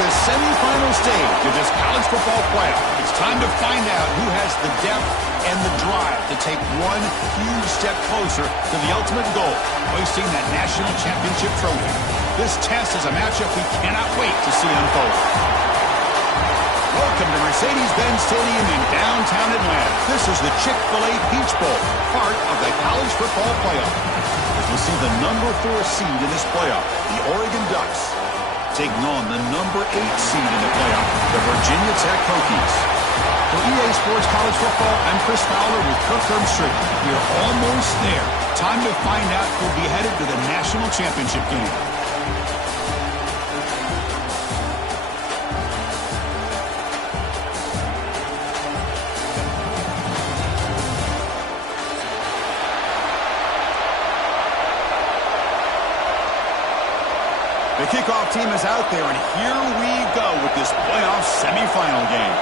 the semifinal stage of this college football playoff. It's time to find out who has the depth and the drive to take one huge step closer to the ultimate goal, hoisting that national championship trophy. This test is a matchup we cannot wait to see unfold. Welcome to Mercedes-Benz Stadium in downtown Atlanta. This is the Chick-fil-A Peach Bowl, part of the college football playoff. As we'll see the number 4 seed in this playoff, the Oregon Ducks, taking on the number 8 seed in the playoff, the Virginia Tech Hokies. For EA Sports College Football, I'm Chris Fowler with Kirk Herbstreit. We are almost there. Time to find out who'll be headed to the national championship game. The kickoff team is out there, and here we go with this playoff semifinal game.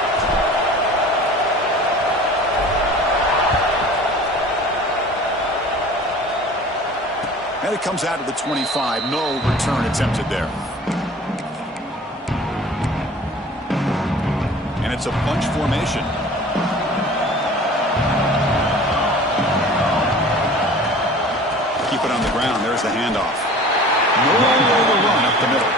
And it comes out of the 25. No return attempted there. And it's a bunch formation. Keep it on the ground. There's the handoff. No longer run up the middle.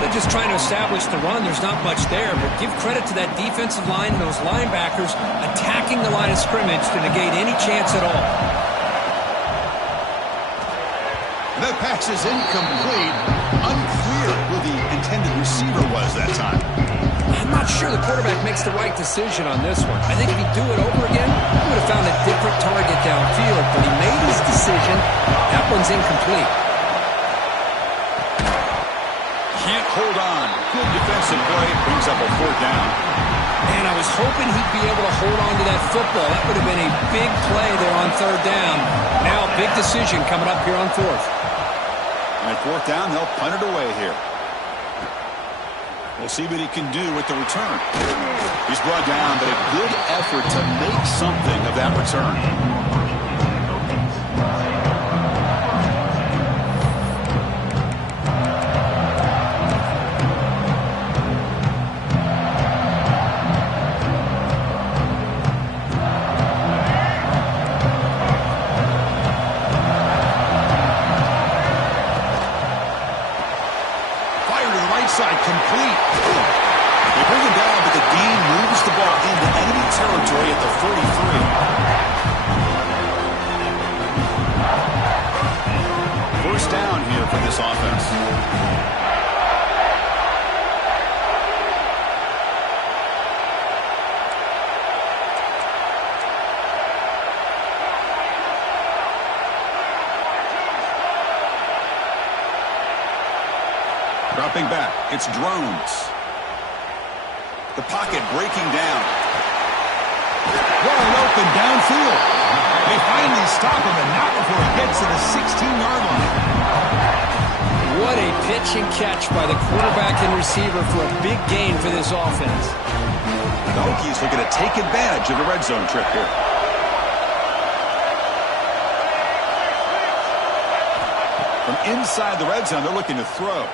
They're just trying to establish the run. There's not much there, but give credit to that defensive line and those linebackers attacking the line of scrimmage to negate any chance at all. That pass is incomplete. Unclear who the intended receiver was that time. I'm not sure the quarterback makes the right decision on this one. I think if he'd do it over again, he would have found a different target downfield, but he made his decision. That one's incomplete. Can't hold on. Good defensive play. Brings up a 4th down. And I was hoping he'd be able to hold on to that football. That would have been a big play there on 3rd down. Now a big decision coming up here on 4th. And at 4th down, they'll punt it away here. We'll see what he can do with the return. He's brought down, but a good effort to make something of that return. Side complete. They bring him down, but the Dean moves the ball into enemy territory at the 43. First down here for this offense. Dropping back, it's Drones. The pocket breaking down. Wide open downfield. They finally stop him, and not before he gets to the 16-yard line. What a pitch and catch by the quarterback and receiver for a big gain for this offense. The Hokies looking to take advantage of the red zone trip here. From inside the red zone, they're looking to throw.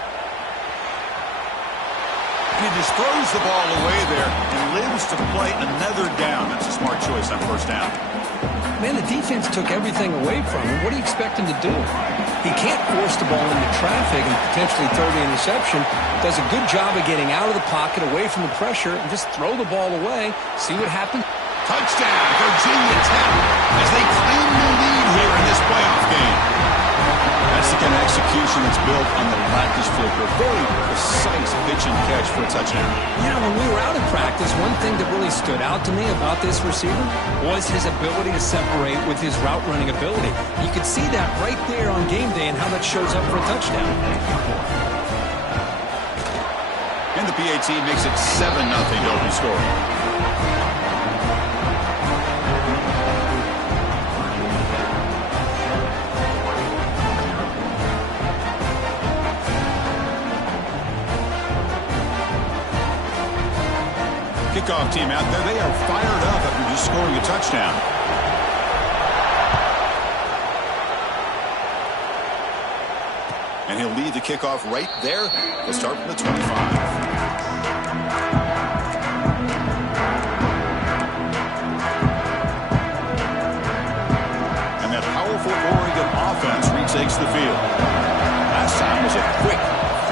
He just throws the ball away there and lives to play another down. That's a smart choice on 1st down. Man, the defense took everything away from him. What do you expect him to do? He can't force the ball into traffic and potentially throw the interception. Does a good job of getting out of the pocket, away from the pressure, and just throw the ball away. See what happens. Touchdown, Virginia Tech, as they claim the lead here in this playoff game. That's the kind of execution that's built on the practice field. A very precise pitch and catch for a touchdown. Yeah, when we were out in practice, one thing that really stood out to me about this receiver was his ability to separate with his route running ability. You could see that right there on game day and how that shows up for a touchdown. And the PAT makes it 7-0 to open score. Kickoff team out there. They are fired up after just scoring a touchdown. And he'll lead the kickoff right there. He'll start from the 25. And that powerful Oregon offense retakes the field. Last time was a quick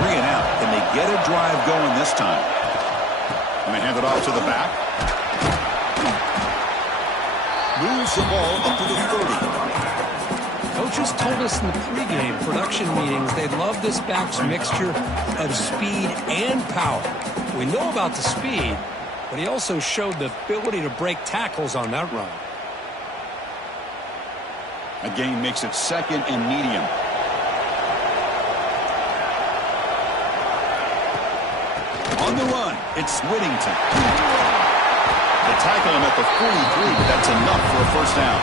3 and out. Can they get a drive going this time? And they hand it off to the back. Moves the ball up to the 30. Coaches told us in the pregame production meetings they love this back's mixture of speed and power. We know about the speed, but he also showed the ability to break tackles on that run. A gain makes it second and medium. On the run, it's Whittington. They tackle him at the 43, but that's enough for a first down.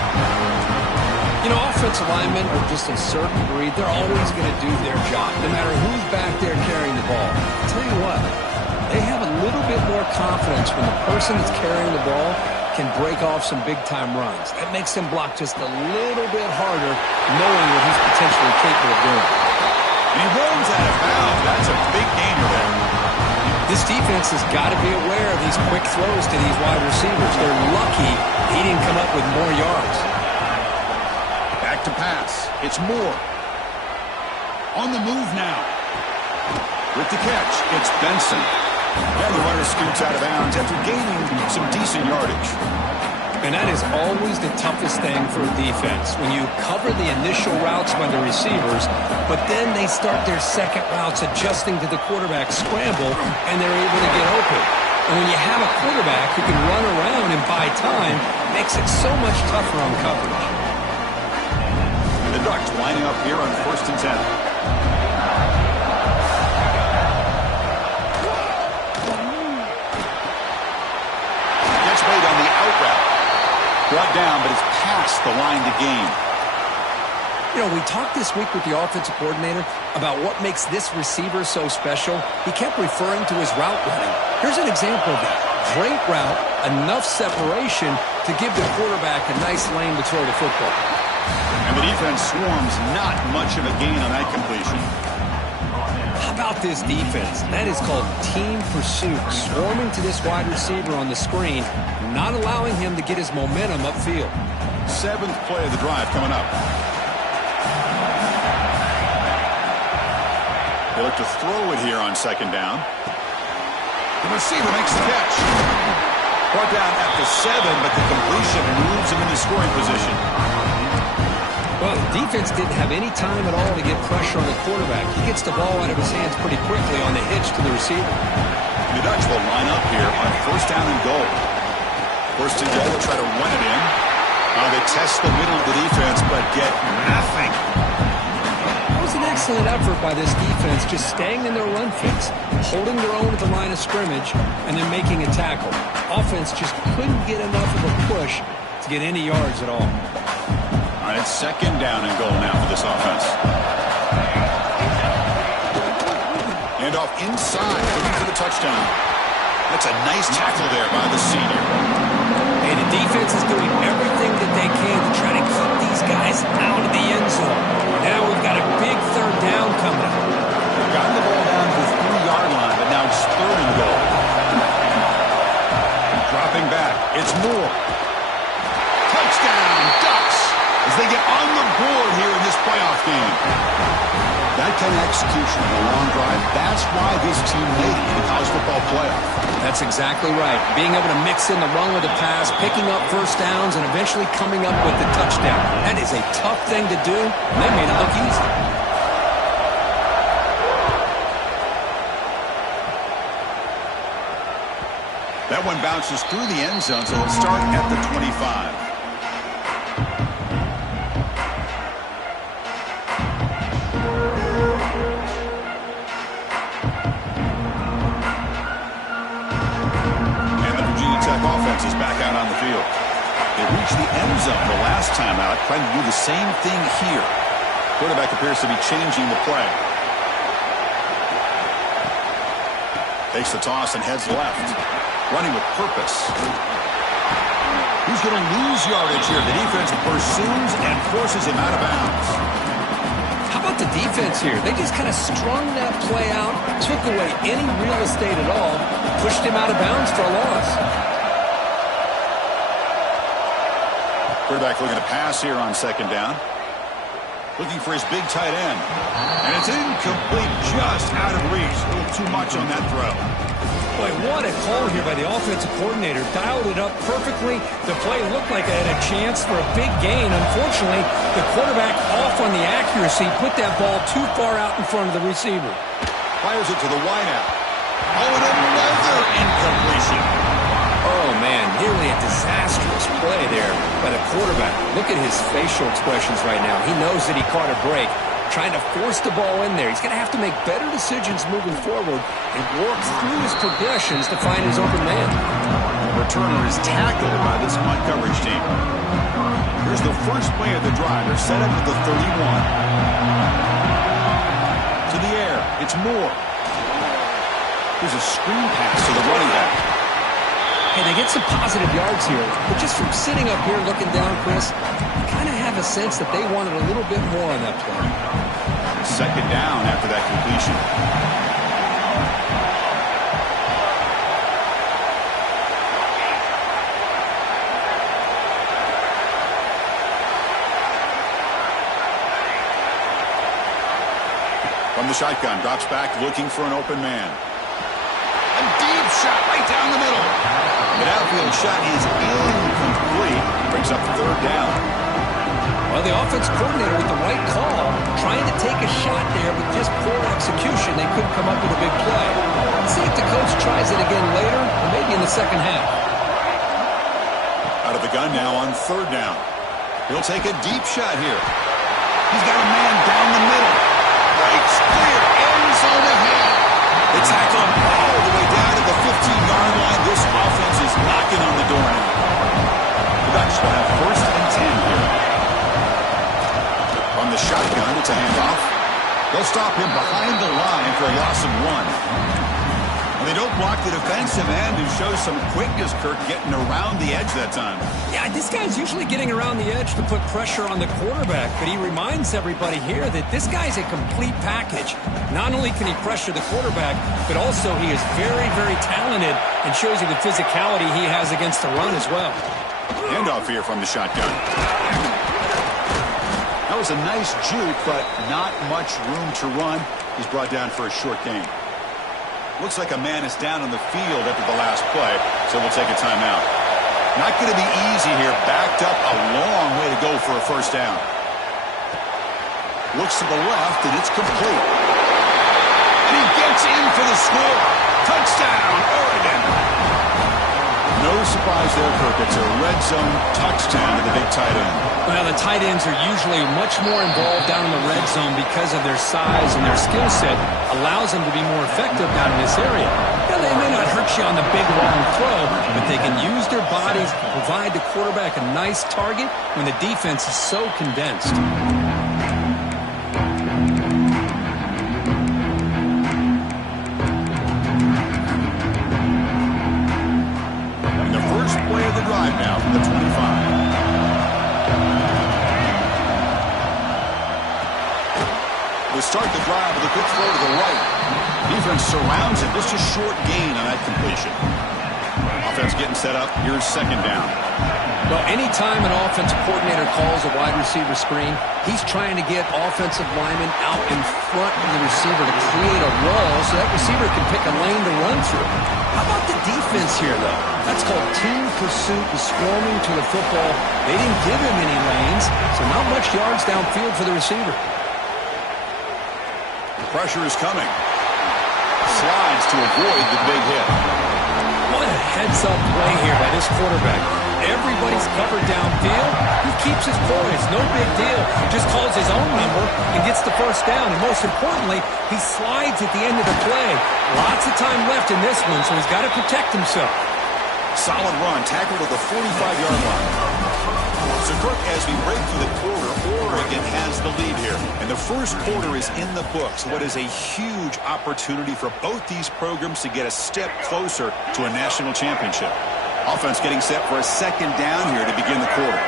You know, offensive linemen are just a certain breed. They're always going to do their job, no matter who's back there carrying the ball. I'll tell you what, they have a little bit more confidence when the person that's carrying the ball can break off some big-time runs. That makes them block just a little bit harder, knowing what he's potentially capable of doing. And he rolls out of bounds. That's a big gainer there. This defense has got to be aware of these quick throws to these wide receivers. They're lucky he didn't come up with more yards. To pass. It's Moore. On the move now. With the catch, it's Benson. And the runner scoots out of bounds after gaining some decent yardage. And that is always the toughest thing for a defense. When you cover the initial routes by the receivers, but then they start their second routes adjusting to the quarterback scramble, and they're able to get open. And when you have a quarterback who can run around and buy time, it makes it so much tougher on coverage. The Ducks lining up here on 1st and 10. Gets played on the out route. Brought down, but it's past the line to gain. You know, we talked this week with the offensive coordinator about what makes this receiver so special. He kept referring to his route running. Here's an example of that. Great route, enough separation to give the quarterback a nice lane to throw the football. And the defense swarms, not much of a gain on that completion. How about this defense? That is called team pursuit. Swarming to this wide receiver on the screen, not allowing him to get his momentum upfield. 7th play of the drive coming up. They look to throw it here on 2nd down. The receiver makes the catch. Brought down at the 7, but the completion moves him into scoring position. Well, the defense didn't have any time at all to get pressure on the quarterback. He gets the ball out of his hands pretty quickly on the hitch to the receiver. The Ducks will line up here on 1st down and goal. 1st and goal, will try to run it in. They test the middle of the defense, but get nothing. It was an excellent effort by this defense, just staying in their run fix, holding their own at the line of scrimmage, and then making a tackle. Offense just couldn't get enough of a push to get any yards at all. It's 2nd down and goal now for this offense. And off inside, looking for the touchdown. That's a nice tackle there by the senior. Hey, the defense is doing everything that they can to try to keep these guys out of the end zone. Now we've got a big 3rd down coming up. They've gotten the ball down to the 3-yard line, but now it's 3rd and goal. Dropping back, it's Moore. Touchdown, Ducks! As they get on the board here in this playoff game. That kind of execution on a long drive, that's why this team made it in the college football playoff. That's exactly right. Being able to mix in the run with the pass, picking up 1st downs, and eventually coming up with the touchdown. That is a tough thing to do. They made it look easy. That one bounces through the end zone, so it'll start at the 25. Offense is back out on the field. They reached the end zone the last time out, trying to do the same thing here. Quarterback appears to be changing the play. Takes the toss and heads left. Running with purpose. He's going to lose yardage here. The defense pursues and forces him out of bounds. How about the defense here? They just kind of strung that play out, took away any real estate at all, pushed him out of bounds for a loss. Quarterback looking to pass here on second down. Looking for his big tight end. And it's incomplete, just out of reach. A little too much on that throw. Boy, what a call here by the offensive coordinator. Dialed it up perfectly. The play looked like it had a chance for a big gain. Unfortunately, the quarterback off on the accuracy, put that ball too far out in front of the receiver. Fires it to the wideout. Oh, and another incompletion. Oh, man, nearly a disastrous play there by the quarterback. Look at his facial expressions right now. He knows that he caught a break, trying to force the ball in there. He's going to have to make better decisions moving forward and work through his progressions to find his open man. The returner is tackled by this punt coverage team. Here's the first play of the drive. They're set up at the 31. To the air. It's Moore. Here's a screen pass to the running back. Hey, they get some positive yards here, but just from sitting up here looking down, Chris, you kind of have a sense that they wanted a little bit more on that play. Second down after that completion. From the shotgun, drops back looking for an open man. A deep shot right down the middle. The outfield shot is incomplete. Brings up third down. Well, the offense coordinator with the right call, trying to take a shot there, but just poor execution. They couldn't come up with a big play. Let's see if the coach tries it again later, or maybe in the second half. Out of the gun now on third down. He'll take a deep shot here. He's got a man down the middle. Breaks clear. End zone ahead. They tackle him all the way down to the 15-yard line. This offense is knocking on the door now. The Ducks will have first and 10 here. From the shotgun, it's a handoff. They'll stop him behind the line for a loss of 1. And they don't block the defensive end, who shows some quickness, Kirk, getting around the edge that time. Yeah, this guy's usually getting around the edge to put pressure on the quarterback, but he reminds everybody here that this guy's a complete package. Not only can he pressure the quarterback, but also he is very, very talented and shows you the physicality he has against the run as well. Handoff here from the shotgun. That was a nice juke, but not much room to run. He's brought down for a short gain. Looks like a man is down on the field after the last play, so we'll take a timeout. Not going to be easy here. Backed up a long way to go for a first down. Looks to the left, and it's complete. And he gets in for the score. Touchdown, Oregon. No surprise there, Kirk. It's a red zone touchdown to the big tight end. Well, the tight ends are usually much more involved down in the red zone because of their size and their skill set. Allows them to be more effective down in this area. Now, they may not hurt you on the big, long throw, but they can use their bodies to provide the quarterback a nice target when the defense is so condensed. And the first play of the drive now from the 25. They start the drive with a quick throw to the right. Defense surrounds it. Just a short gain on that completion. Offense getting set up. Here's second down. Well, anytime an offensive coordinator calls a wide receiver screen, he's trying to get offensive linemen out in front of the receiver to create a wall so that receiver can pick a lane to run through. How about the defense here, though? That's called team pursuit and swarming to the football. They didn't give him any lanes, so not much yards downfield for the receiver. Pressure is coming. Slides to avoid the big hit. What a heads-up play here by this quarterback. Everybody's covered downfield. He keeps his poise. No big deal. He just calls his own number and gets the first down. And most importantly, he slides at the end of the play. Lots of time left in this one, so he's got to protect himself. Solid run. Tackled to the 45-yard line. So, Kirk, as we break through the quarter, Oregon has the lead here. And the first quarter is in the books. What is a huge opportunity for both these programs to get a step closer to a national championship. Offense getting set for a second down here to begin the quarter.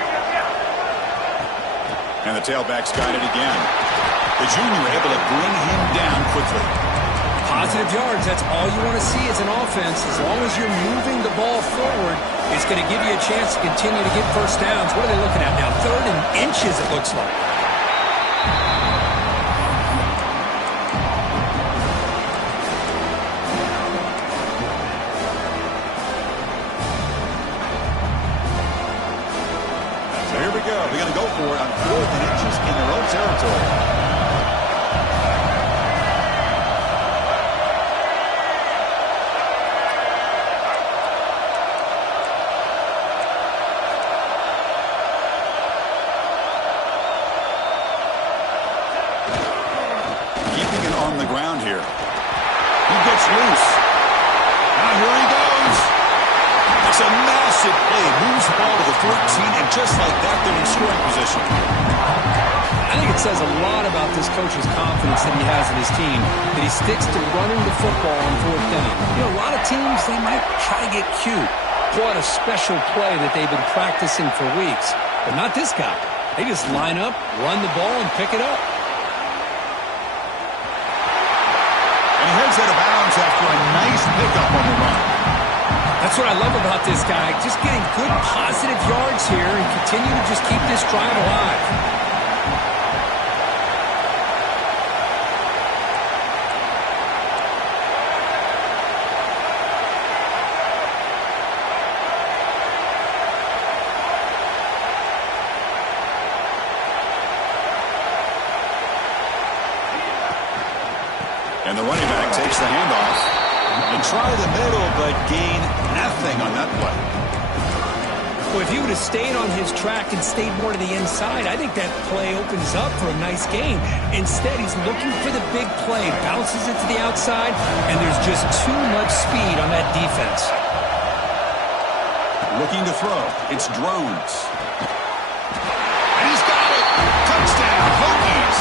And the tailback's got it again. The junior able to bring him down quickly. Positive yards, that's all you want to see as an offense. As long as you're moving the ball forward, it's going to give you a chance to continue to get first downs. What are they looking at now? 3rd and inches, it looks like. So here we go. They're going to go for it on 4th and inches in their own territory. Loose. Now here he goes. It's a massive play. Moves the ball to the 14, and just like that, they're in scoring position. I think it says a lot about this coach's confidence that he has in his team, that he sticks to running the football on 4th down. You know, a lot of teams, they might try to get cute, pull out a special play that they've been practicing for weeks, but not this guy. They just line up, run the ball, and pick it up. And he heads out of bounds after a nice pickup on the run. That's what I love about this guy. Just getting good positive yards here and continue to just keep this drive alive. And the running back takes the handoff. And try the middle, but gain nothing on that play. Well, if he would have stayed on his track and stayed more to the inside, I think that play opens up for a nice gain. Instead, he's looking for the big play, bounces it to the outside, and there's just too much speed on that defense. Looking to throw. It's Drones. And he's got it! Touchdown, Hokies!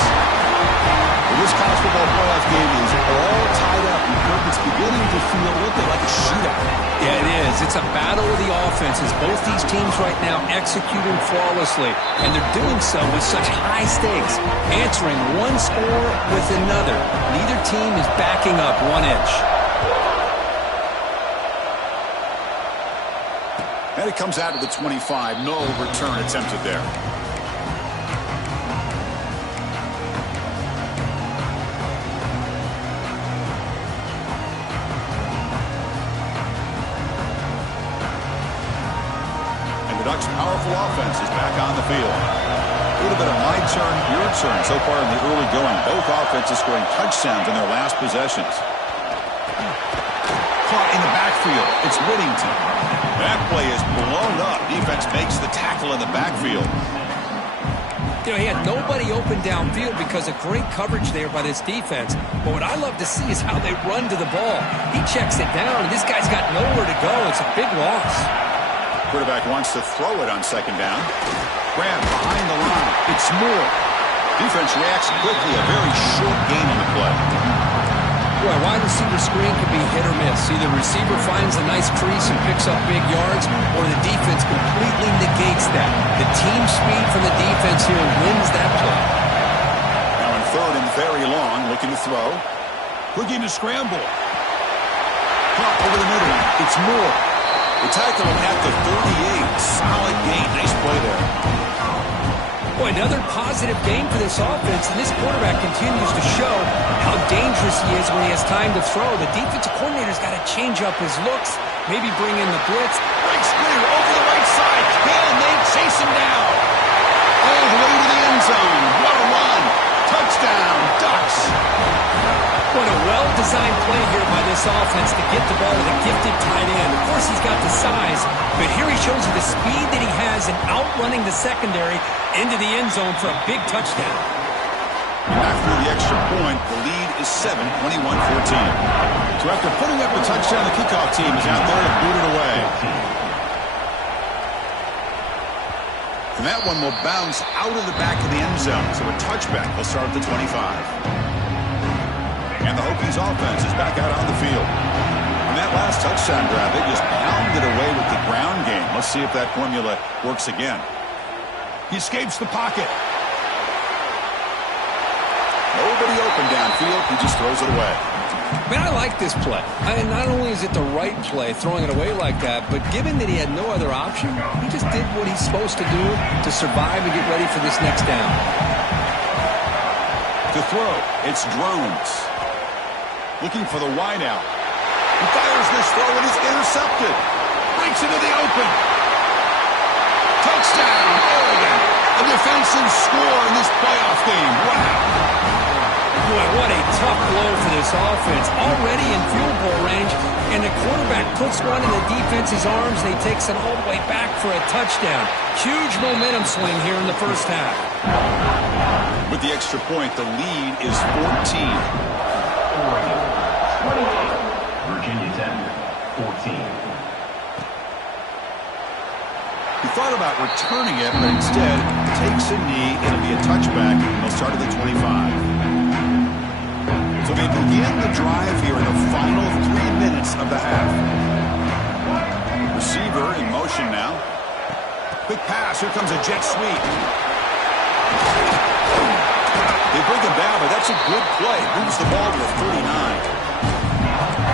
This college football playoff game is all tied up. It's beginning to feel a little bit like a shootout. Yeah, it is. It's a battle of the offenses. Both these teams right now executing flawlessly, and they're doing so with such high stakes, answering one score with another. Neither team is backing up 1 inch. And it comes out to the 25. No return attempted there. Ducks' powerful offense is back on the field. A little bit of my turn, your turn so far in the early going. Both offenses scoring touchdowns in their last possessions. Caught in the backfield. It's Whittington. That play is blown up. Defense makes the tackle in the backfield. You know, he had nobody open downfield because of great coverage there by this defense. But what I love to see is how they run to the ball. He checks it down, and this guy's got nowhere to go. It's a big loss. Quarterback wants to throw it on 2nd down. Grab behind the line. It's Moore. Defense reacts quickly. A very short gain on the play. Boy, wide receiver screen can be hit or miss. Either receiver finds a nice crease and picks up big yards, or the defense completely negates that. The team speed from the defense here wins that play. Now in 3rd and very long, looking to throw. Looking to scramble. Caught over the middle. It's Moore. The tackle at the 38. Solid gain. Nice play there. Boy, another positive game for this offense, and this quarterback continues to show how dangerous he is when he has time to throw. The defensive coordinator's got to change up his looks, maybe bring in the blitz. Breaks clear over the right side. Can they chase him down? All the way to the end zone. What a run. Touchdown, Ducks. What a well-designed play here by this offense to get the ball to the gifted tight end. Of course, he's got the size, but here he shows you the speed that he has in outrunning the secondary into the end zone for a big touchdown. After the extra point, the lead is 7, 21-14. So after putting up the touchdown, the kickoff team is out there to boot it away. And that one will bounce out of the back of the end zone. So a touchback will start at the 25. And the Hokies offense is back out on the field. On that last touchdown drive, they just pounded away with the ground game. Let's see if that formula works again. He escapes the pocket. really open downfield. He just throws it away. I mean, I like this play. Not only is it the right play, throwing it away like that, but given that he had no other option, he just did what he's supposed to do to survive and get ready for this next down. To throw, it's Drones. Looking for the wideout. He fires this throw and it's intercepted. Breaks into the open. Touchdown, Oregon. A defensive score in this playoff game. Wow. Boy, what a tough blow for this offense. Already in field goal range, and the quarterback puts one in the defense's arms, and he takes it all the way back for a touchdown. Huge momentum swing here in the first half. With the extra point, the lead is 14. Oregon, 28. Virginia Tech, 14. He thought about returning it, but instead takes a knee. It'll be a touchback. They'll start at the 25. So they begin the drive here in the final 3 minutes of the half. Receiver in motion now. Quick pass. Here comes a jet sweep. They bring him down, but that's a good play. Moves the ball to the 39.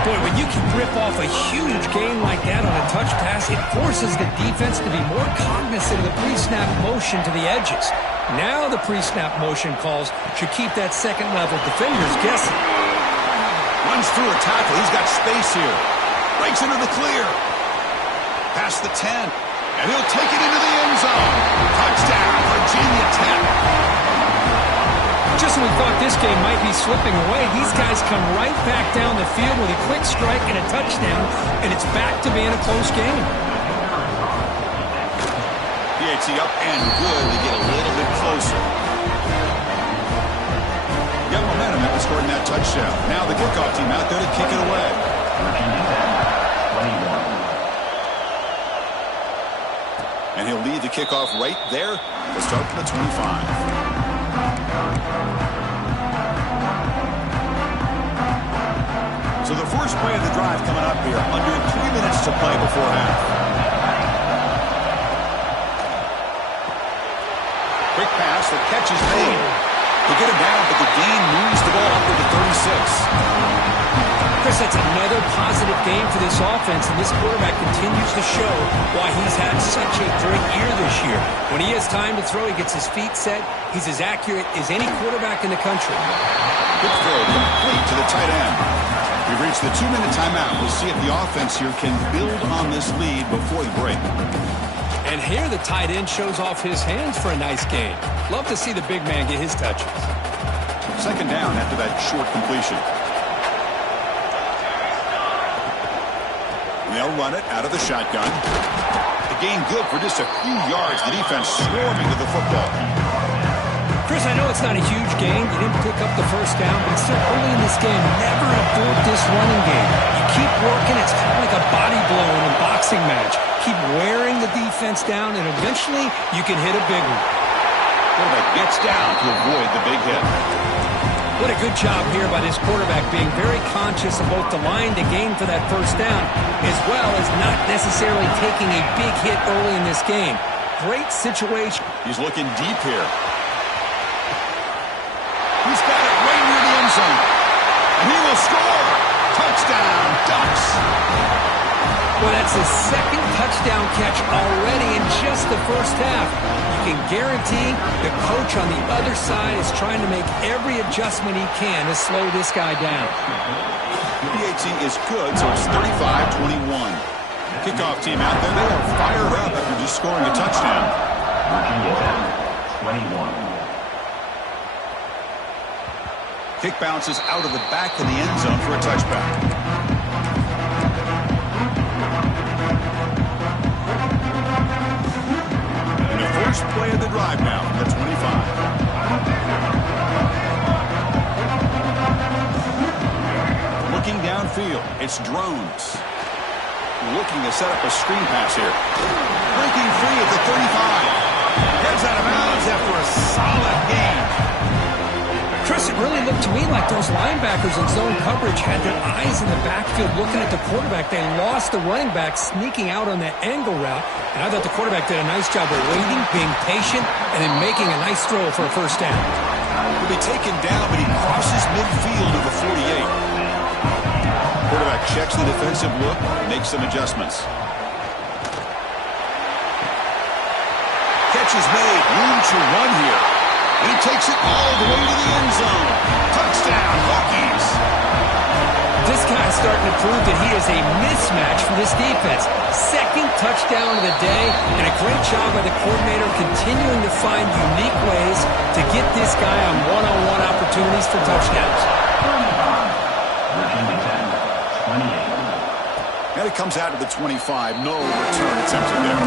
Boy, when you can rip off a huge gain like that on a touch pass, it forces the defense to be more cognizant of the pre-snap motion to the edges. Now the pre-snap motion calls should keep that second-level defenders guessing. Runs through a tackle. He's got space here. Breaks into the clear. Past the 10. And he'll take it into the end zone. Touchdown, Virginia Tech. Just when we thought this game might be slipping away, these guys come right back down the field with a quick strike and a touchdown, and it's back to being a close game. PAT up and good to get a little bit closer. Got momentum after scoring that touchdown. Now the kickoff team out there to kick it away. Virginia Tech, 21. And he'll lead the kickoff right there. We'll start from the 25. So the first play of the drive coming up here. Under 3 minutes to play before half. Quick pass, the catch is made. They get him down, but the gain moves the ball up to the 36. Chris, that's another positive game for this offense, and this quarterback continues to show why he's had such a great year this year. When he has time to throw, he gets his feet set. He's as accurate as any quarterback in the country. Quick throw complete to the tight end. We've reached the 2-minute timeout. We'll see if the offense here can build on this lead before the break. And here the tight end shows off his hands for a nice gain. Love to see the big man get his touches. Second down after that short completion. They'll run it out of the shotgun. The gain good for just a few yards. The defense swarming to the football. Chris, I know it's not a huge gain. You didn't pick up the first down, but it's still early in this game. Never abort this running game. You keep working. It's kind of like a body blow in a boxing match. Keep wearing the defense down, and eventually you can hit a big one. Quarterback gets down to avoid the big hit. What a good job here by this quarterback, being very conscious of both the line to gain for that first down, as well as not necessarily taking a big hit early in this game. Great situation. He's looking deep here. He's got it right near the end zone. And he will score. Touchdown, Ducks. Well, that's his second touchdown catch already in just the first half. You can guarantee the coach on the other side is trying to make every adjustment he can to slow this guy down. PAT is good, so it's 35-21. Kickoff team out there, they are fired up after just scoring a touchdown. Virginia Tech, 21. Kick bounces out of the back of the end zone for a touchback. And the first play of the drive now from the 25. Looking downfield, it's Drones. Looking to set up a screen pass here. Breaking free at the 35. Heads out of bounds after a solid gain. Chris, it really looked to me like those linebackers in zone coverage had their eyes in the backfield looking at the quarterback. They lost the running back sneaking out on that angle route. And I thought the quarterback did a nice job of waiting, being patient, and then making a nice throw for a first down. He'll be taken down, but he crosses midfield of the 48. Quarterback checks the defensive look, makes some adjustments. Catch is made, room to run here. And he takes it all the way to the end zone. Touchdown, Hokies. This guy's starting to prove that he is a mismatch for this defense. Second touchdown of the day, and a great job by the coordinator continuing to find unique ways to get this guy on one-on-one opportunities for touchdowns. Virginia 10, 28. And it comes out to the 25. No return attempted there.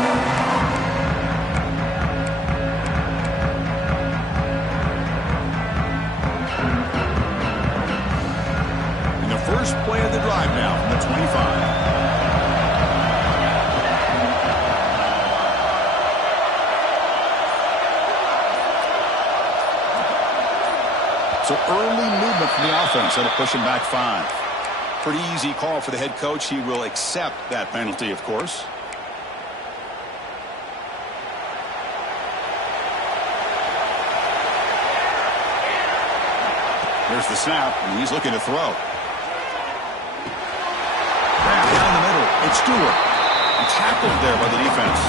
First play of the drive now from the 25. So early movement from the offense. That'll push him back 5. Pretty easy call for the head coach. He will accept that penalty, of course. Here's the snap, and he's looking to throw. Down the middle, it's Stewart. And tackled there by the defense.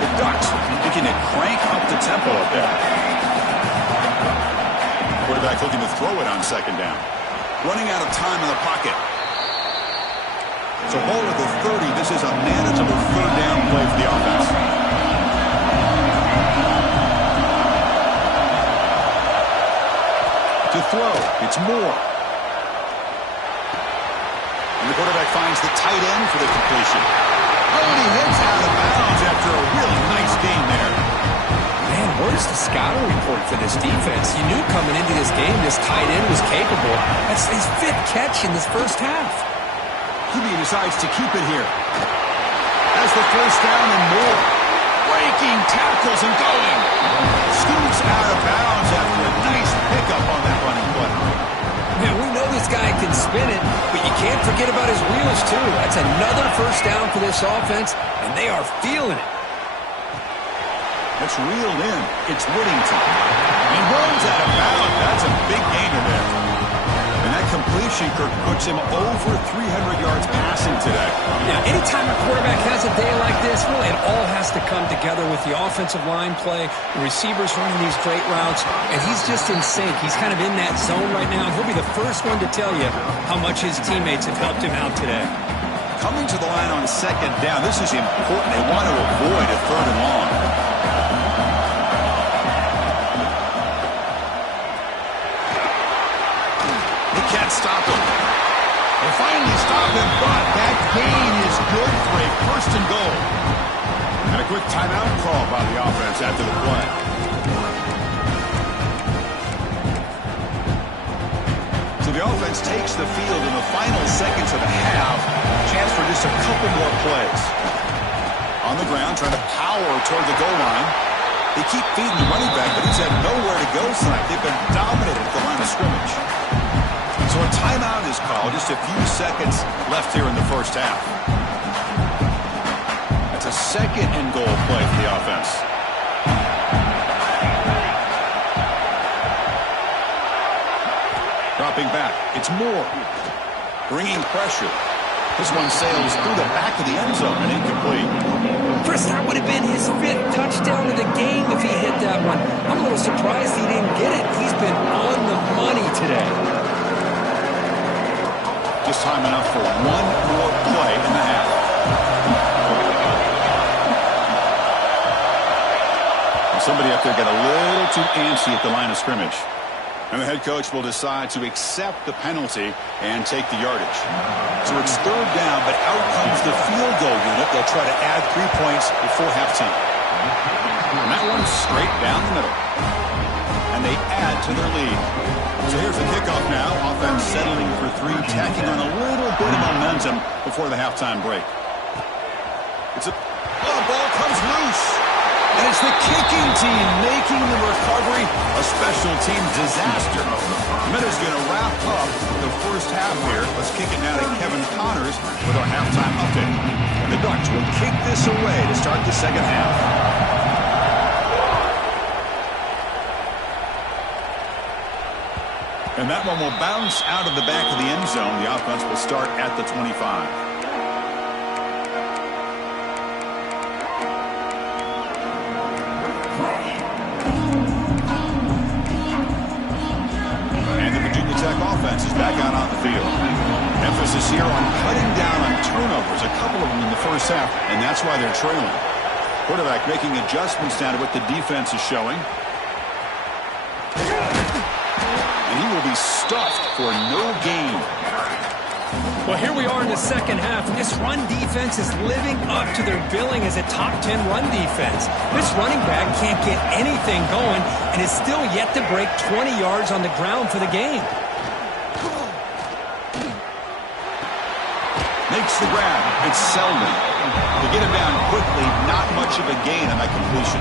The Ducks looking to crank up the tempo a bit. Quarterback looking to throw it on second down. Running out of time in the pocket. So ball at the 30. This is a manageable third down play for the offense. To throw, it's Moore. And the quarterback finds the tight end for the completion. Oh, and he hits out of bounds after a really nice game there. Man, where's the scouting report for this defense? You knew coming into this game this tight end was capable. That's his 5th catch in this first half. He decides to keep it here. Has the first down and more. Breaking tackles and going. Scoots out of bounds after a nice pickup on that running play. Man, we know this guy can spin it, but you can't forget about his wheels, too. That's another first down for this offense, and they are feeling it. It's reeled in. It's Whittington. He runs out of bounds. That's a big gainer there. And that completion, Kirk, puts him over 300 yards passing today. Yeah, anytime a quarterback has a day like this, really, it all has to come together with the offensive line play, the receivers running these great routes, and he's just in sync. He's kind of in that zone right now. He'll be the first one to tell you how much his teammates have helped him out today. Coming to the line on second down, this is important. They want to avoid a third and long. Stop him. They finally stop him, but that gain is good for a first and goal. And a quick timeout call by the offense after the play. So the offense takes the field in the final seconds of the half. Chance for just a couple more plays. On the ground, trying to power toward the goal line. They keep feeding the running back, but he's had nowhere to go tonight. They've been dominated at the line of scrimmage. So a timeout is called. Just a few seconds left here in the first half. That's a second and goal play for the offense. Dropping back. It's Moore. Bringing pressure. This one sails through the back of the end zone and incomplete. Chris, that would have been his 5th touchdown of the game if he hit that one. I'm a little surprised he didn't get it. He's been on the money today. Just time enough for one more play in the half. Somebody up there got a little too antsy at the line of scrimmage. And the head coach will decide to accept the penalty and take the yardage. So it's third down, but out comes the field goal unit. They'll try to add 3 points before halftime. And that one's straight down the middle. And they add to their lead. So here's the kickoff now. Offense settling for 3, tacking on a little bit of momentum before the halftime break. The ball comes loose. And it's the kicking team making the recovery a special team disaster. Minutes going to wrap up the first half here. Let's kick it now to Kevin Connors with our halftime update. And the Ducks will kick this away to start the second half. And that one will bounce out of the back of the end zone. The offense will start at the 25. Offense is back out on the field. Emphasis here on cutting down on turnovers, a couple of them in the first half, and that's why they're trailing. Quarterback making adjustments down to what the defense is showing. And he will be stuffed for no gain. Well, here we are in the second half, and this run defense is living up to their billing as a top 10 run defense. This running back can't get anything going and is still yet to break 20 yards on the ground for the game. Makes the grab. It's Selman. To get him down quickly, not much of a gain on that completion.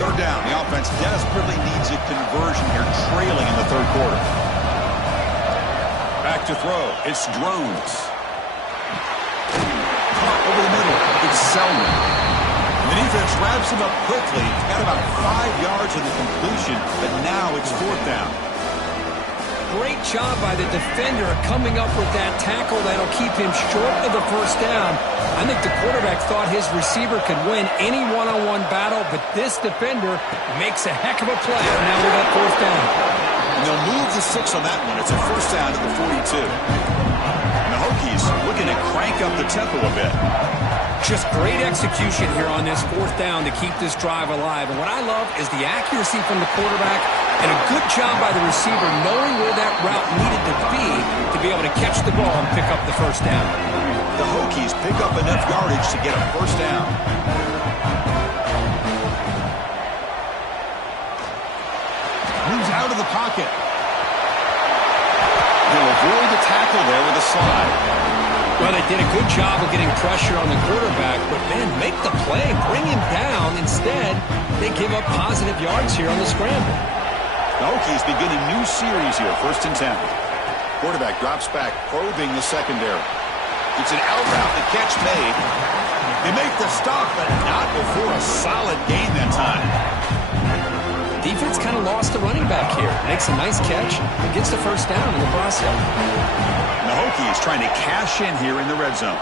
Third down. The offense desperately needs a conversion here, trailing in the third quarter. Back to throw. It's Drones. Caught over the middle. It's Selman. The defense wraps him up quickly. Got about 5 yards in the completion, but now it's fourth down. Great job by the defender coming up with that tackle that'll keep him short of the first down. I think the quarterback thought his receiver could win any one-on-one battle, but this defender makes a heck of a play. Now we got fourth down. And they'll move the 6 on that one. It's a first down at the 42. And the Hokies looking to crank up the tempo a bit. Just great execution here on this fourth down to keep this drive alive. And what I love is the accuracy from the quarterback and a good job by the receiver knowing where that route needed to be able to catch the ball and pick up the first down. The Hokies pick up enough yardage to get a first down. Moves out of the pocket. He'll avoid the tackle there with a slide. Well, they did a good job of getting pressure on the quarterback, but, man, make the play, bring him down. Instead, they give up positive yards here on the scramble. The Hokies begin a new series here, 1st and 10. Quarterback drops back, probing the secondary. It's an out route, the catch made. They make the stop, but not before a solid gain that time. Defense kind of lost the running back here. Makes a nice catch and gets the first down in the process. The Hokies trying to cash in here in the red zone.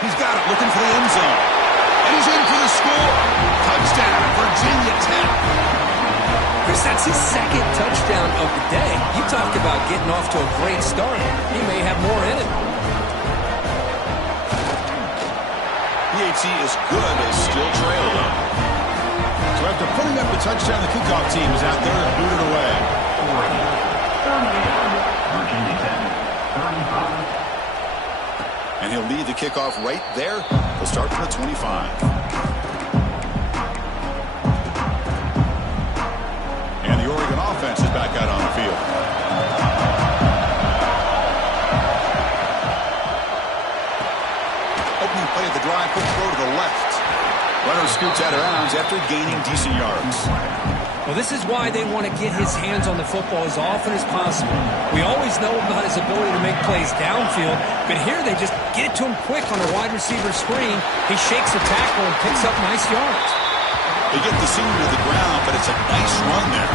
He's got it, looking for the end zone. And he's in for the score. Touchdown, Virginia Tech. Chris, that's his second touchdown of the day. You talk about getting off to a great start. He may have more in it. PAT is good, but still trail though. So after putting up the touchdown, the kickoff team is out there and booted away. Virginia Tech, 35. And he'll lead the kickoff right there. He'll start from the 25. And the Oregon offense is back out on the field. Opening play of the drive, quick throw to the left. Runner scoots out of bounds after gaining decent yards. Well, this is why they want to get his hands on the football as often as possible. We always know about his ability to make plays downfield, but here they just get it to him quick on a wide receiver screen. He shakes the tackle and picks up nice yards. They get the senior to the ground, but it's a nice run there.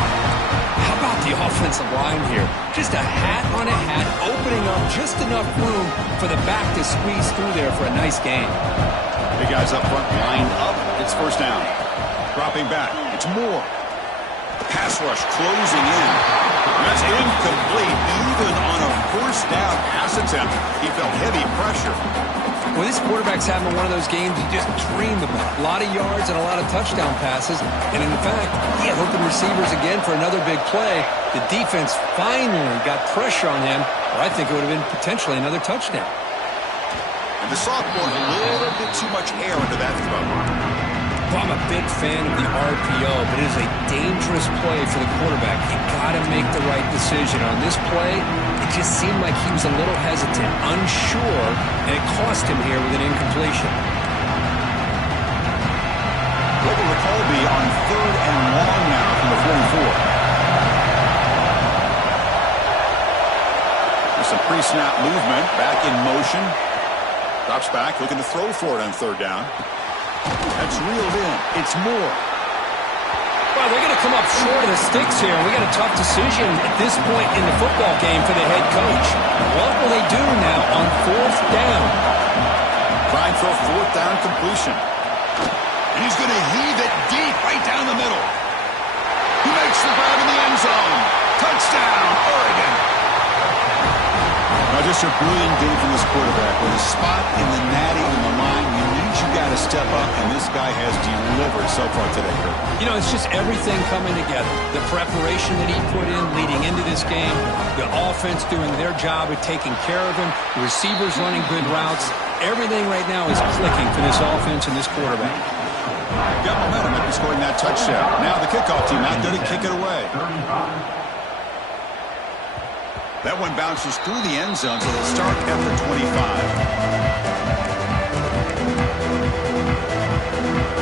How about the offensive line here? Just a hat on a hat, opening up just enough room for the back to squeeze through there for a nice gain. Big guys up front lined up. It's first down. Dropping back. It's Moore. Pass rush closing in. That's incomplete. Even on a first down pass attempt, he felt heavy pressure. Well, this quarterback's having one of those games you just dream about. A lot of yards and a lot of touchdown passes. And in fact, he had open receivers again for another big play. The defense finally got pressure on him, or I think it would have been potentially another touchdown. And the sophomore, a little bit too much air into that throw. Well, I'm a big fan of the RPO, but it is a dangerous play for the quarterback. You got to make the right decision. On this play, it just seemed like he was a little hesitant, unsure, and it cost him here with an incompletion. What will the call be on 3rd and long now from the 44? The some pre-snap movement. Back in motion. Drops back, looking to throw for it on third down. That's reeled in. It's Moore. Well, they're going to come up short of the sticks here. We got a tough decision at this point in the football game for the head coach. What will they do now on fourth down? Trying for a fourth down completion. And he's going to heave it deep right down the middle. He makes the grab in the end zone. Touchdown, Oregon. Now, just a brilliant game from this quarterback. With a spot in the natty on the line, you got to step up, and this guy has delivered so far today, Kurt. You know, it's just everything coming together. The preparation that he put in leading into this game, the offense doing their job of taking care of him, the receivers running good routes. Everything right now is clicking for this offense and this quarterback. Got momentum after scoring that touchdown. Now the kickoff team out there to kick it away. That one bounces through the end zone, so they'll start at the 25.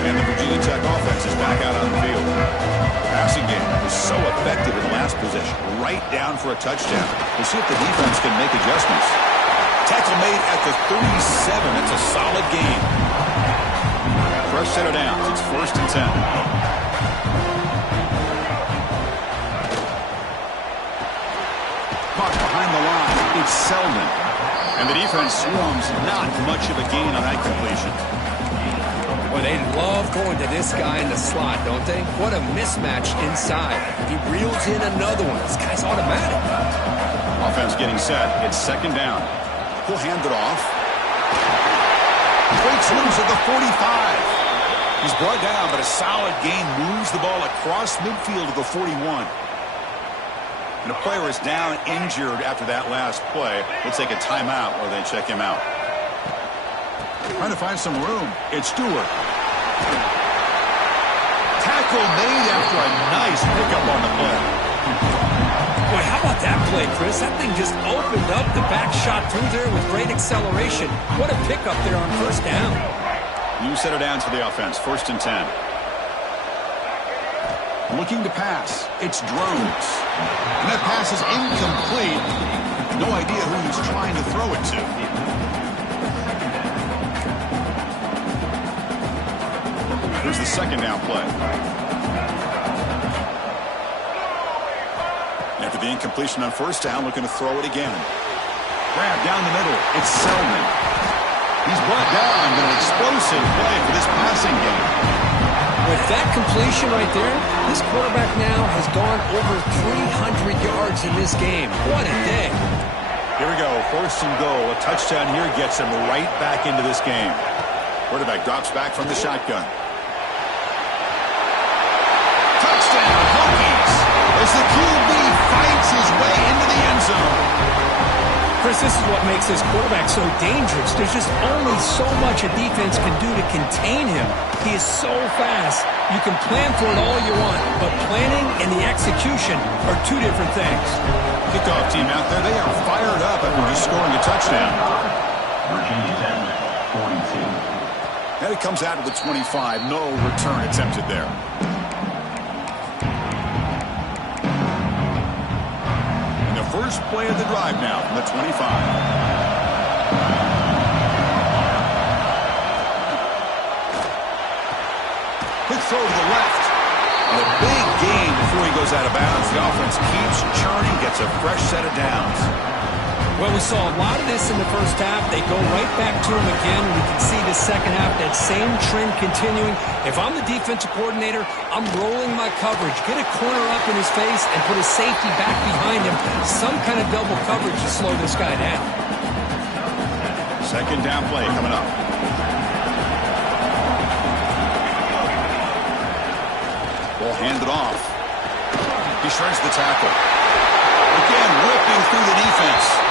And the Virginia Tech offense is back out on the field. The passing game was so effective in the last possession, right down for a touchdown. We'll see if the defense can make adjustments. Tackle made at the 37. That's a solid gain. Fresh set of downs. It's 1st and 10. Caught behind the line. It's Selden. And the defense swarms. Not much of a gain on that completion. Well, they love going to this guy in the slot, don't they? What a mismatch inside. He reels in another one. This guy's automatic. Offense getting set. It's 2nd down. He'll hand it off. Breaks loose at the 45. He's brought down, but a solid gain moves the ball across midfield to the 41. And a player is down injured after that last play. We'll take a timeout while they check him out. Trying to find some room. It's Stewart. Tackle made after a nice pickup on the play. Boy, how about that play, Chris? That thing just opened up. The back shot through there with great acceleration. What a pickup there on 1st down. New set of downs for the offense. 1st and 10. Looking to pass. It's Drones. And that pass is incomplete. No idea who he's trying to throw it to. Here's the 2nd down play. After the incompletion on 1st down, looking to throw it again. Grab down the middle. It's Selman. He's brought down, but an explosive play for this passing game. With that completion right there, this quarterback now has gone over 300 yards in this game. What a day. Here we go. 1st and goal. A touchdown here gets him right back into this game. Quarterback drops back from the shotgun. Touchdown, Hokies, as the QB fights his way into the end zone. Chris, this is what makes this quarterback so dangerous. There's just only so much a defense can do to contain him. He is so fast. You can plan for it all you want, but planning and the execution are two different things. Kickoff team out there, they are fired up after just scoring a touchdown. Virginia Tech, 42. And it comes out of the 25. No return attempted there. First play of the drive now from the 25. Quick throw to the left. And a big gain before he goes out of bounds. The offense keeps churning, gets a fresh set of downs. Well, we saw a lot of this in the first half. They go right back to him again. We can see the second half, that same trend continuing. If I'm the defensive coordinator, I'm rolling my coverage. Get a corner up in his face and put a safety back behind him. Some kind of double coverage to slow this guy down. 2nd down play coming up. Ball handed off. He shreds the tackle. Again, ripping through the defense.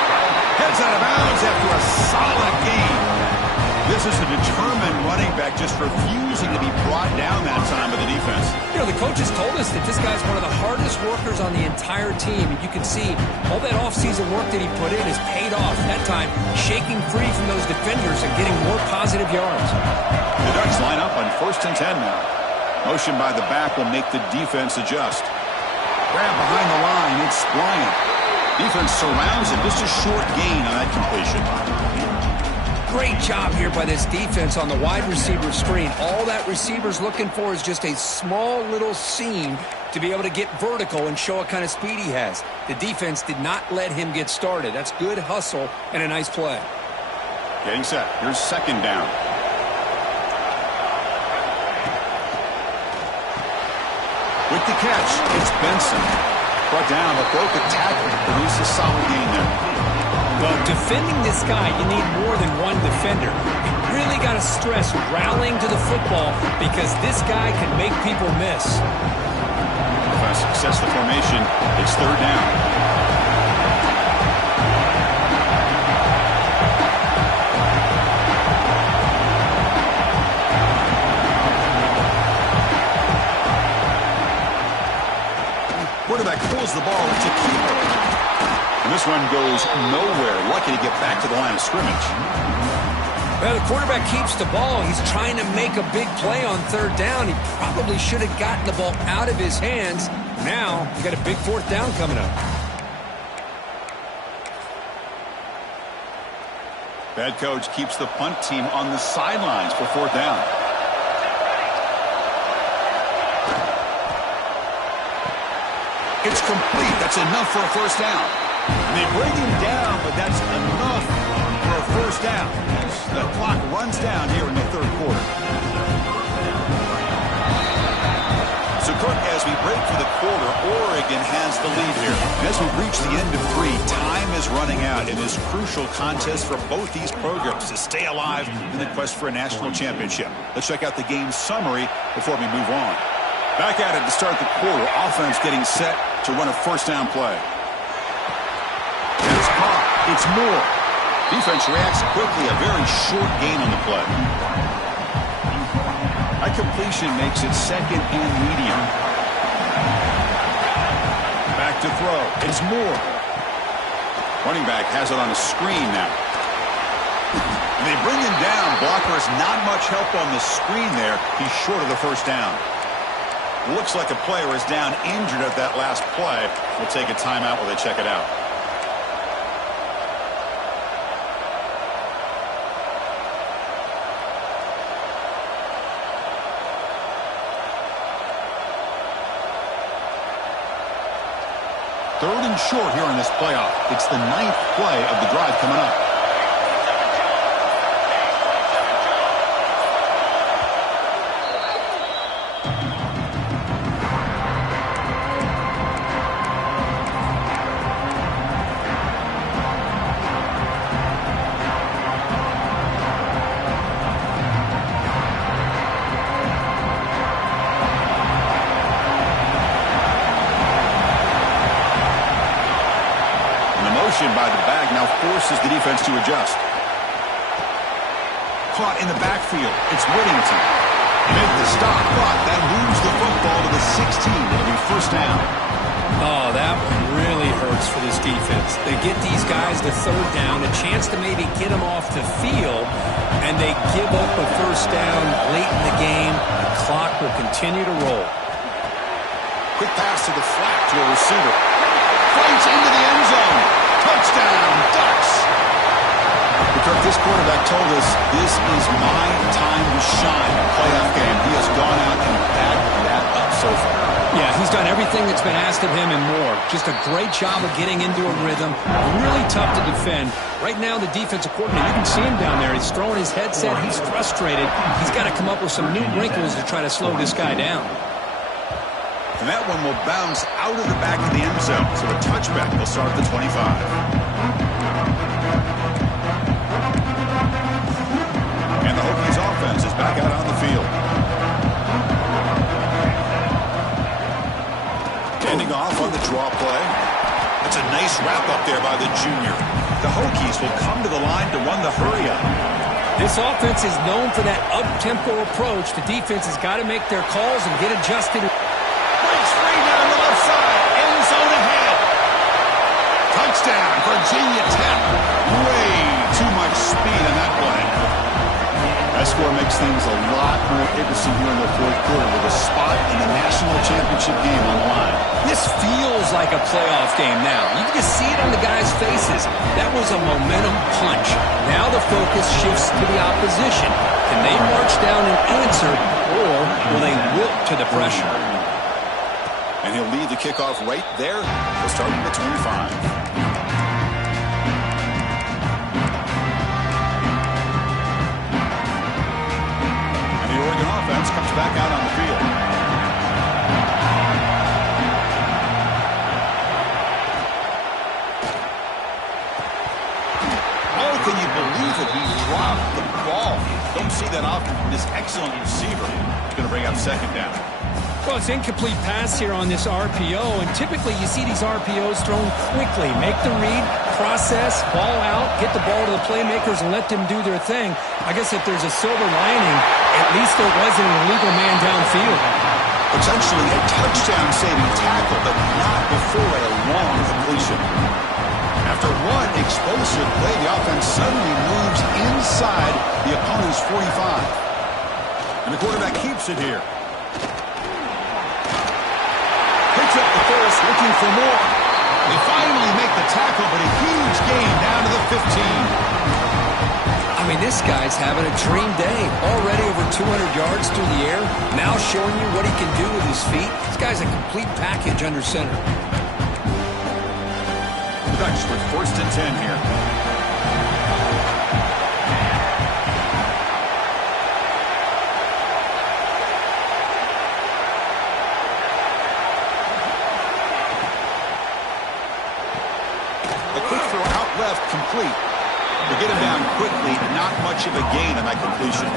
Heads out of bounds after a solid gain. This is a determined running back just refusing to be brought down that time by the defense. You know, the coaches told us that this guy's one of the hardest workers on the entire team. And you can see all that offseason work that he put in has paid off. That time, shaking free from those defenders and getting more positive yards. The Ducks line up on 1st and 10 now. Motion by the back will make the defense adjust. Grab behind the line. It's Bryant. Defense surrounds him. Just a short gain on that completion. Great job here by this defense on the wide receiver screen. All that receiver's looking for is just a small little seam to be able to get vertical and show what kind of speed he has. The defense did not let him get started. That's good hustle and a nice play. Getting set. Here's second down. With the catch, it's Benson. Brought down, but broke a tackle to produce a solid gain there. Well, defending this guy, you need more than one defender. You really got to stress rallying to the football because this guy can make people miss. If I success the formation, it's third down. Quarterback pulls the ball into keeper. And this run goes nowhere. Lucky to get back to the line of scrimmage. Well, the quarterback keeps the ball. He's trying to make a big play on third down. He probably should have gotten the ball out of his hands. Now, he's got a big fourth down coming up. Bad coach keeps the punt team on the sidelines for fourth down. It's complete. That's enough for a first down. And they bring him down, but that's enough for a first down. The clock runs down here in the third quarter. So, Cook, as we break for the quarter, Oregon has the lead here. As we reach the end of three, time is running out in this crucial contest for both these programs to stay alive in the quest for a national championship. Let's check out the game summary before we move on. Back at it to start the quarter. Offense getting set to run a first down play. It's caught. It's Moore. Defense reacts quickly. A very short gain on the play. That completion makes it second and medium. Back to throw. It's Moore. Running back has it on a screen now. And they bring him down. Blocker has not much help on the screen there. He's short of the first down. Looks like a player is down injured at that last play. We'll take a timeout while they check it out. Third and short here in this playoff. It's the ninth play of the drive coming up. By the back now forces the defense to adjust. Caught in the backfield. It's Whittington. Make the stop, but that moves the football to the 16. It'll be first down. Oh, that one really hurts for this defense. They get these guys to third down, a chance to maybe get them off the field, and they give up a first down late in the game. The clock will continue to roll. Quick pass to the flat to a receiver. Fights into the end zone. Touchdown, Ducks. Because this quarterback told us this is my time to shine. Playoff game. He has gone out and backed that up so far. Yeah, he's done everything that's been asked of him and more. Just a great job of getting into a rhythm. Really tough to defend. Right now, the defensive coordinator, you can see him down there. He's throwing his headset. He's frustrated. He's got to come up with some new wrinkles to try to slow this guy down. And that one will bounce out of the back of the end zone. So a touchback will start at the 25. And the Hokies offense is back out on the field. Ending off on the draw play. That's a nice wrap up there by the junior. The Hokies will come to the line to run the hurry up. This offense is known for that up-tempo approach. The defense has got to make their calls and get adjusted. Touchdown, Virginia Tech. Way too much speed on that play. That score makes makes things a lot more interesting here in the fourth quarter with a spot in the national championship game on the line. This feels like a playoff game now. You can just see it on the guys' faces. That was a momentum punch. Now the focus shifts to the opposition. Can they march down and answer, or will they wilt to the pressure? And he'll lead the kickoff right there. He'll start at the 25. Offense comes back out on the field. Oh, can you believe it? He dropped the ball. Don't see that often from this excellent receiver. He's going to bring up second down. Well, it's incomplete pass here on this RPO, and typically you see these RPOs thrown quickly. Make the read, process, ball out, get the ball to the playmakers and let them do their thing. I guess if there's a silver lining, at least there wasn't an illegal man downfield. Potentially a touchdown-saving tackle, but not before a long completion. After one explosive play, the offense suddenly moves inside the opponent's 45. And the quarterback keeps it here. Picks up the first, looking for more. They finally make the tackle, but a huge gain down to the 15. I mean, this guy's having a dream day. Already over 200 yards through the air. Now showing you what he can do with his feet. This guy's a complete package under center. Dutch with first and 10 here. A quick throw out left, complete. They get him down quickly, not much of a gain on that completion.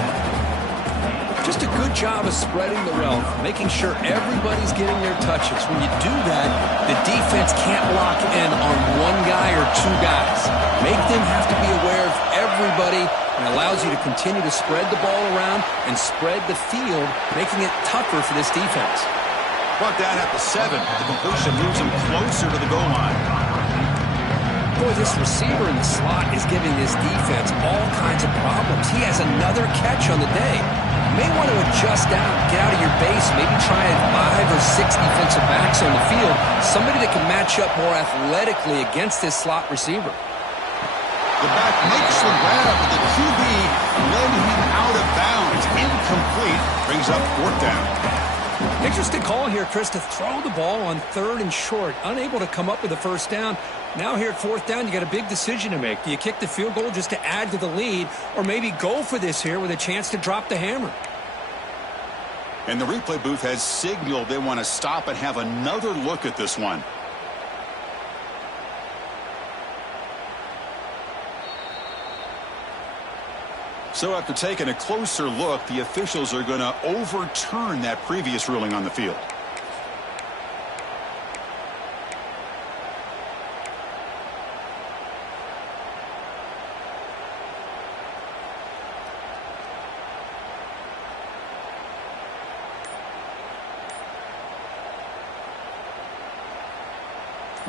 Just a good job of spreading the wealth, making sure everybody's getting their touches. When you do that, the defense can't lock in on one guy or two guys. Make them have to be aware of everybody, and allows you to continue to spread the ball around and spread the field, making it tougher for this defense. Brought down at the 7. The completion moves him closer to the goal line. Boy, this receiver in the slot is giving this defense all kinds of problems. He has another catch on the day. You may want to adjust out, get out of your base, maybe try 5 or 6 defensive backs on the field, somebody that can match up more athletically against this slot receiver. The back makes the grab, but the QB led him out of bounds. Incomplete, brings up fourth down. Interesting call here, Chris, to throw the ball on 3rd and short. Unable to come up with a first down. Now here at 4th down, you got a big decision to make. Do you kick the field goal just to add to the lead, or maybe go for this here with a chance to drop the hammer? And the replay booth has signaled they want to stop and have another look at this one. So after taking a closer look, the officials are going to overturn that previous ruling on the field.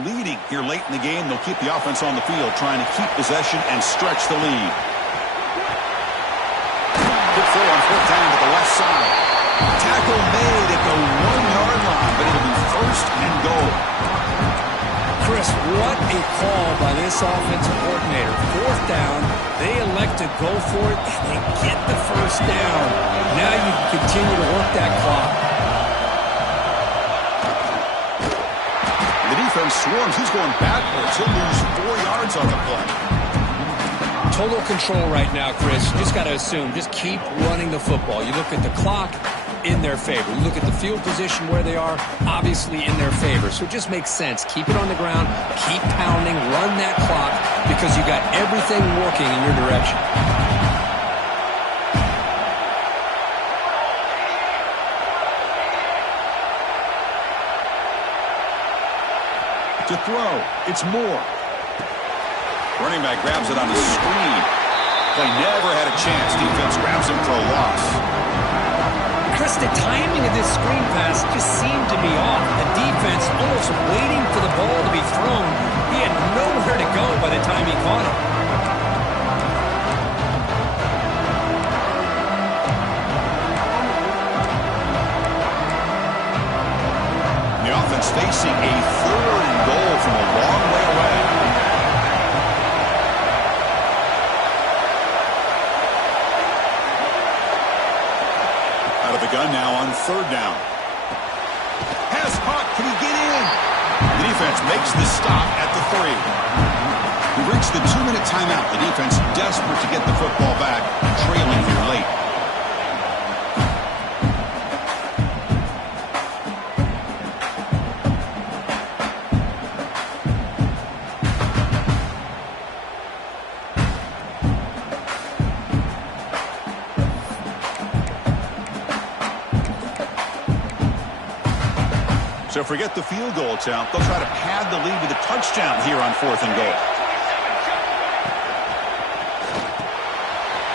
Leading here late in the game, they'll keep the offense on the field, trying to keep possession and stretch the lead. Good throw on 4th down to the left side. Tackle made at the 1-yard line, but it'll be first and goal. Chris, what a call by this offensive coordinator. 4th down, they elect to go for it, and they get the first down. Now you can continue to work that clock. The defense swarms. He's going backwards. He'll lose 4 yards on the play. Total control right now, Chris. You just got to assume. Just keep running the football. You look at the clock, in their favor. You look at the field position where they are, obviously in their favor. So it just makes sense. Keep it on the ground. Keep pounding. Run that clock because you got everything working in your direction. To throw, it's Moore. Running back grabs it on the screen. Play never had a chance. Defense grabs him for a loss. Chris, the timing of this screen pass just seemed to be off. The defense almost waiting for the ball to be thrown. He had nowhere to go by the time he caught it. the gun now on 3rd down. Pass caught. Can he get in? The defense makes the stop at the 3. We've reached the 2-minute timeout. The defense desperate to get the football back, trailing here late. So forget the field goal attempt. They'll try to pad the lead with a touchdown here on 4th and goal.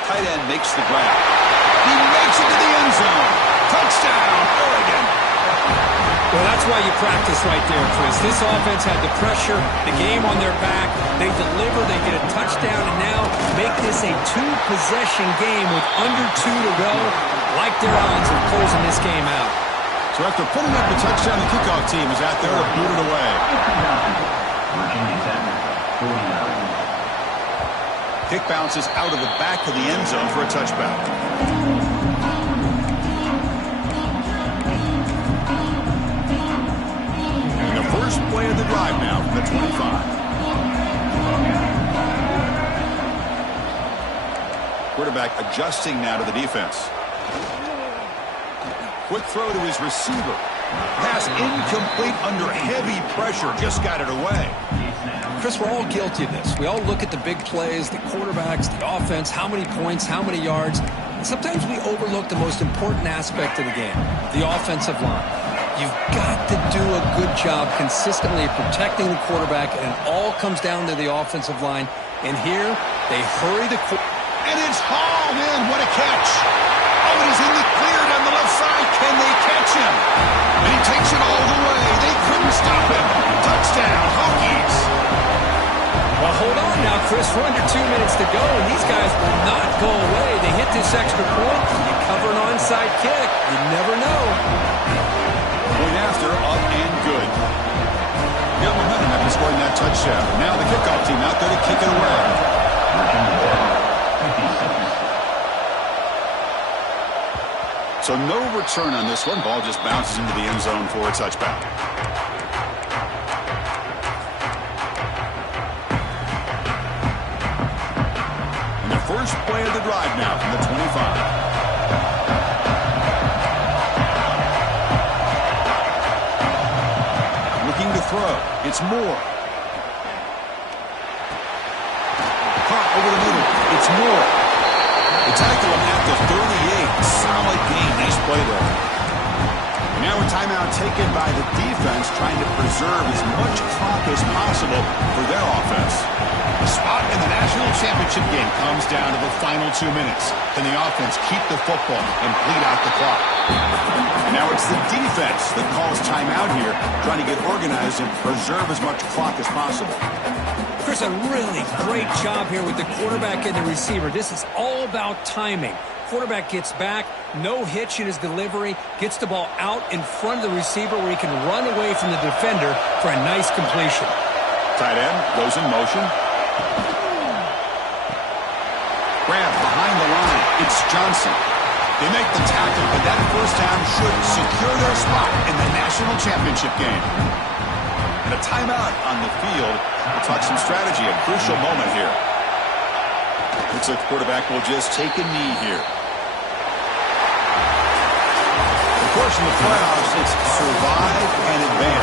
Tight end makes the grab. He makes it to the end zone. Touchdown, Oregon. Well, that's why you practice right there, Chris. This offense had the pressure, the game on their back. They deliver, they get a touchdown, and now make this a 2-possession game with under 2 to go. Like their odds of closing this game out. So after putting up the touchdown, the kickoff team is out there to boot it away. Virginia Tech, 49. Kick bounces out of the back of the end zone for a touchback. And the first play of the drive now from the 25. Quarterback adjusting now to the defense. Quick throw to his receiver. Pass incomplete under heavy pressure. Just got it away. Chris, we're all guilty of this. We all look at the big plays, the quarterbacks, the offense, how many points, how many yards. And sometimes we overlook the most important aspect of the game, the offensive line. You've got to do a good job consistently protecting the quarterback, and it all comes down to the offensive line. And here, they hurry the quarterback. And it's hauled in. What a catch. Oh, it is in the clear down the left side. Can they catch him? And he takes it all the way. They couldn't stop him. Touchdown, Hokies. Well, hold on now, Chris. We're under 2 minutes to go, and these guys will not go away. They hit this extra point. You cover an onside kick. You never know. Point after, up and good. Got momentum after scoring that touchdown. Now the kickoff team out there to kick it away. Virginia Tech, 56. So no return on this one. Ball just bounces into the end zone for a touchback. And the first play of the drive now from the 25. Looking to throw. It's Moore. Caught over the middle. It's Moore. The tackle him at the 38. Solid gain. Nice play there. And now a timeout taken by the defense, trying to preserve as much clock as possible for their offense. The spot in the national championship game comes down to the final 2 minutes. Can the offense keep the football and bleed out the clock? And now it's the defense that calls timeout here, trying to get organized and preserve as much clock as possible. Chris, a really great job here with the quarterback and the receiver. This is all about timing. Quarterback gets back, no hitch in his delivery, gets the ball out in front of the receiver where he can run away from the defender for a nice completion. Tight end goes in motion. Grab behind the line. It's Johnson. They make the tackle, but that first down should secure their spot in the national championship game. And a timeout on the field. We'll talk some strategy, a crucial moment here. Looks like the quarterback will just take a knee here. Of course, in the playoffs, it's survive and advance.